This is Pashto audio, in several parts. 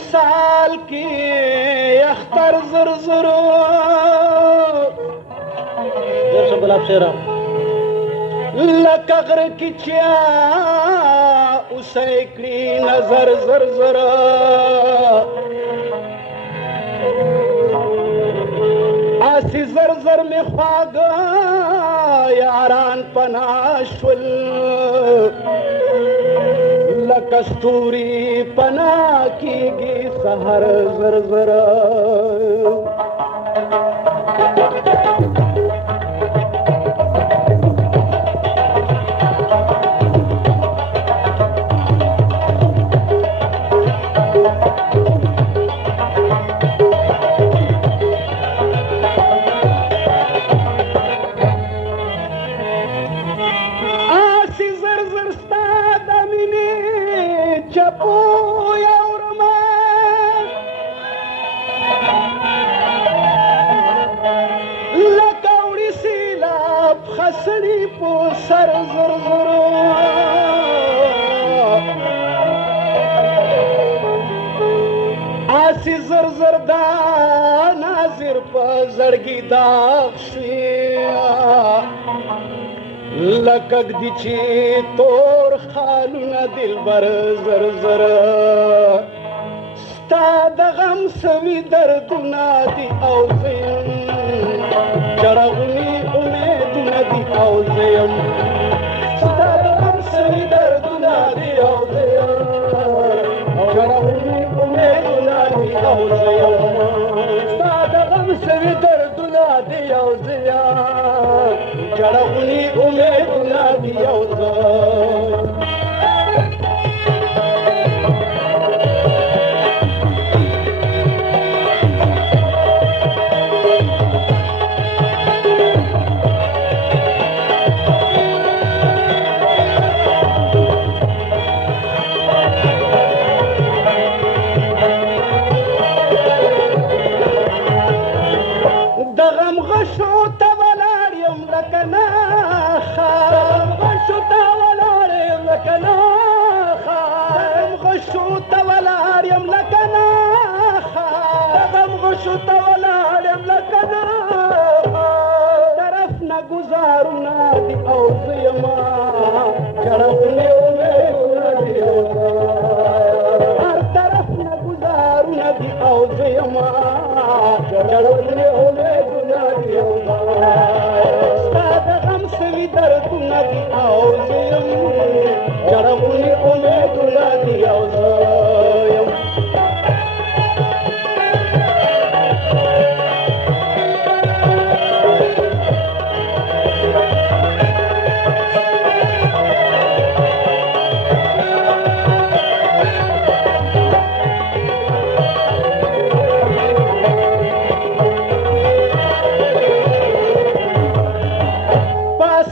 وصال کی اختر زرزرو درس گلاب شیرا لکه غر کی چیا اوسه کړي نظر زرزر آسی زرزر می خواږه یاران پناه شول لکه ستوري پناه کیږي سحر زرزر خسړي په سر زرزر آسی زرزر دا ناظر په زړګي داغ شي لکه دي چې تور خالونه دلبر زرزر ستا د غم سوي دردونه دي او زین جړغوني امیدونه دي او زیم ستا د غم سوي دردونه دي او زیم جړغوني امیدونه دي او زیم ستا د غم سوي دردونه دي او زیم جړغوني امیدونه دي او زیم دغم غشو ته ولاړ یم لکه ناخه دغم غشو ته ولاړ یم لکه ناخه دغم غشو ته ولاړ یم لکه ناخه دغم غشو ته ولاړ یم لکه ناخه طرف نه ګزارونه دي او زه یما جړغونې امیدونه دي هر طرف نه ګزارونه دي او زه یما جړغونې امیدونه دي ستا د غم سوي دردونه دي او زه یم جړغونې امیدونه دي او زه یم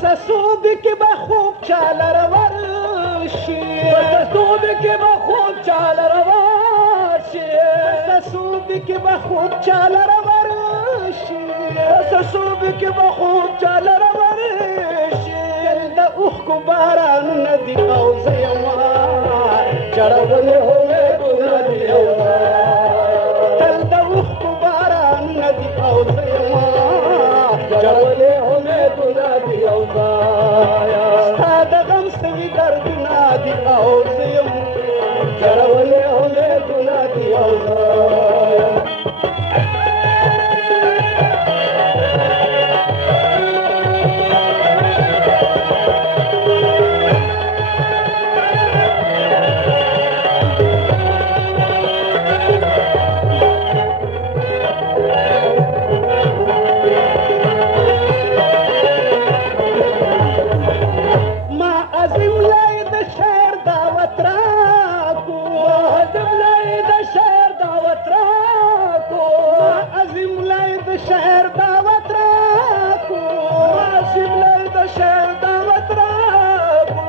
سسوب کې به خوب چاله روان شي سسوب کې به خوب چاله روان شي سسوب کې به خوب چاله روان شي سسوب کې به خوب چاله روان شي د اوښکو بارانونه دي او زه یما جړغونې امیدونه دي تل د اوښکو بارانونه دي او زه یما جړغونې امیدونه دي ستا د غم سوي دردونه دي او زه یم جړغونې امیدونه دي او زه یم شهر دعوت راکو عاصم لای د شهر دعوت راکو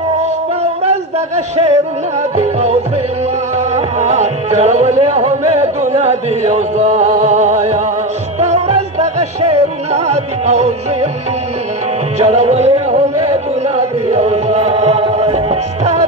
ورځ دغه شعرونه دي او زما جړولې امیدونه دي او زایا ورځ دغه شعرونه دي او زما جړولې امیدونه دي او زایا